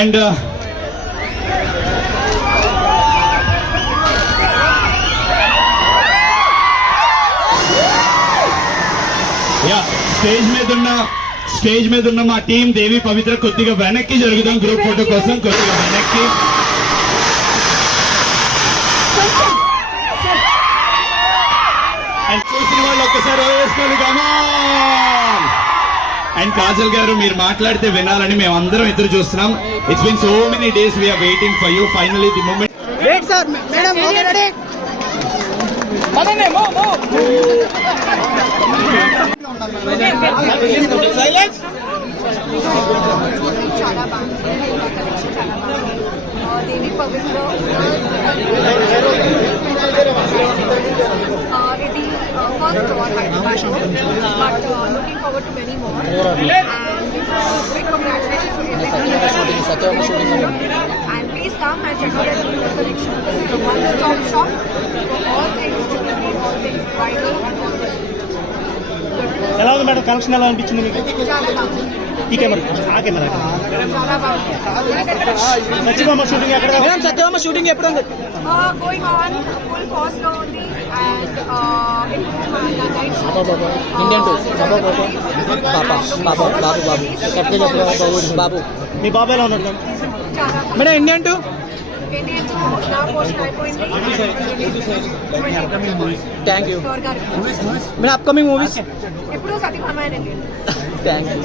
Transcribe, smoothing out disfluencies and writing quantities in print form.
And stage మీద ఉన్న మా టీం దేవి పవిత్ర కొద్దిగా వెనక్కి జరుగుదాం గ్రూప్ ఫోటో కోసం, కొద్దిగా వెనక్కి. అండ్ చూసిన వాళ్ళు ఒక్కసారి వేసుకోవాలి కమా. అండ్ కాజల్ గారు, మీరు మాట్లాడితే వినాలని మేము అందరం ఎదురు చూస్తున్నాం. It's been so many days we are waiting for you. Finally the moment. Wait sir, madam okay ready. Silence. చాలా బాగుంది, చాలా బాగుంది. దేవి పవిత్ర ఇది first our Hyderabad, but looking forward to many more. And big congratulations to everyone. And please come and check out our jewelry collection. This is a one-stop shop for all things jewelry, all things bridal and all things. ఎలా ఉంది madam, collection ఎలా అనిపించింది మీకు? చాలా బాగుంది. ఈ camera, ఆ camera. చాలా బాగుంది. సత్యభామ షూటింగ్ ఎక్కడ మేడం? సత్యభామ షూటింగ్ ఎప్పుడు ఉంది? గోయింగ్ ఆన్ ఫుల్ ఫాస్ట్ లో ఉంది. అండ్ బాబు, మీ బాబు ఎలా ఉన్నాడు మేడం? ఇండియన్ టూ నా పోర్షన్ అయిపోయింది. Thank you madam. Upcoming movies ఎప్పుడు సత్యభామ థ్యాంక్ యూ.